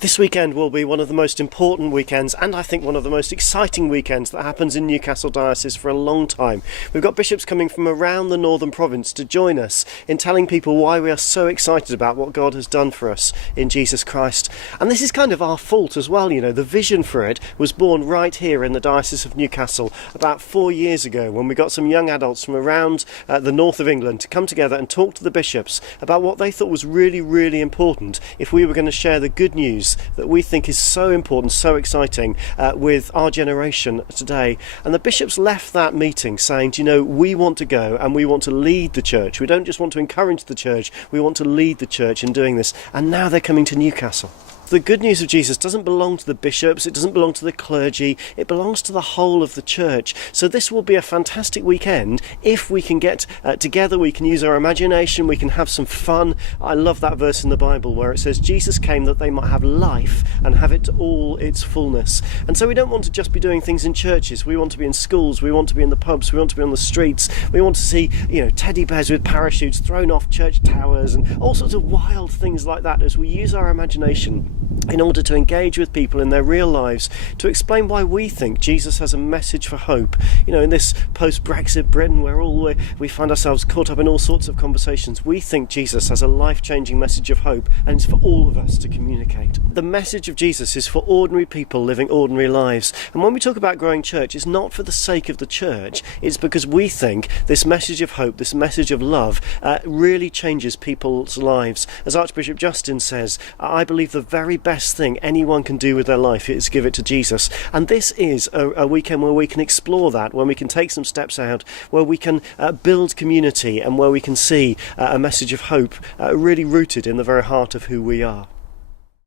This weekend will be one of the most important weekends, and I think one of the most exciting weekends that happens in Newcastle Diocese for a long time. We've got bishops coming from around the northern province to join us in telling people why we are so excited about what God has done for us in Jesus Christ. And this is kind of our fault as well, you know. The vision for it was born right here in the Diocese of Newcastle about 4 years ago, when we got some young adults from around the north of England to come together and talk to the bishops about what they thought was really, really important if we were going to share the good news that we think is so important, so exciting with our generation today. And the bishops left that meeting saying, do you know, we want to go and we want to lead the church. We don't just want to encourage the church, we want to lead the church in doing this. And now they're coming to Newcastle. The good news of Jesus doesn't belong to the bishops, it doesn't belong to the clergy, it belongs to the whole of the church. So this will be a fantastic weekend if we can get together, we can use our imagination, we can have some fun. I love that verse in the Bible where it says Jesus came that they might have life and have it to all its fullness. And so we don't want to just be doing things in churches, we want to be in schools, we want to be in the pubs, we want to be on the streets, we want to see, you know, teddy bears with parachutes thrown off church towers and all sorts of wild things like that as we use our imagination in order to engage with people in their real lives, to explain why we think Jesus has a message for hope. You know, in this post-Brexit Britain where we find ourselves caught up in all sorts of conversations, we think Jesus has a life-changing message of hope, and it's for all of us to communicate. The message of Jesus is for ordinary people living ordinary lives. And when we talk about growing church, it's not for the sake of the church, it's because we think this message of hope, this message of love, really changes people's lives. As Archbishop Justin says, I believe the very best thing anyone can do with their life is give it to Jesus. And this is a weekend where we can explore that, where we can take some steps out, where we can build community, and where we can see a message of hope really rooted in the very heart of who we are.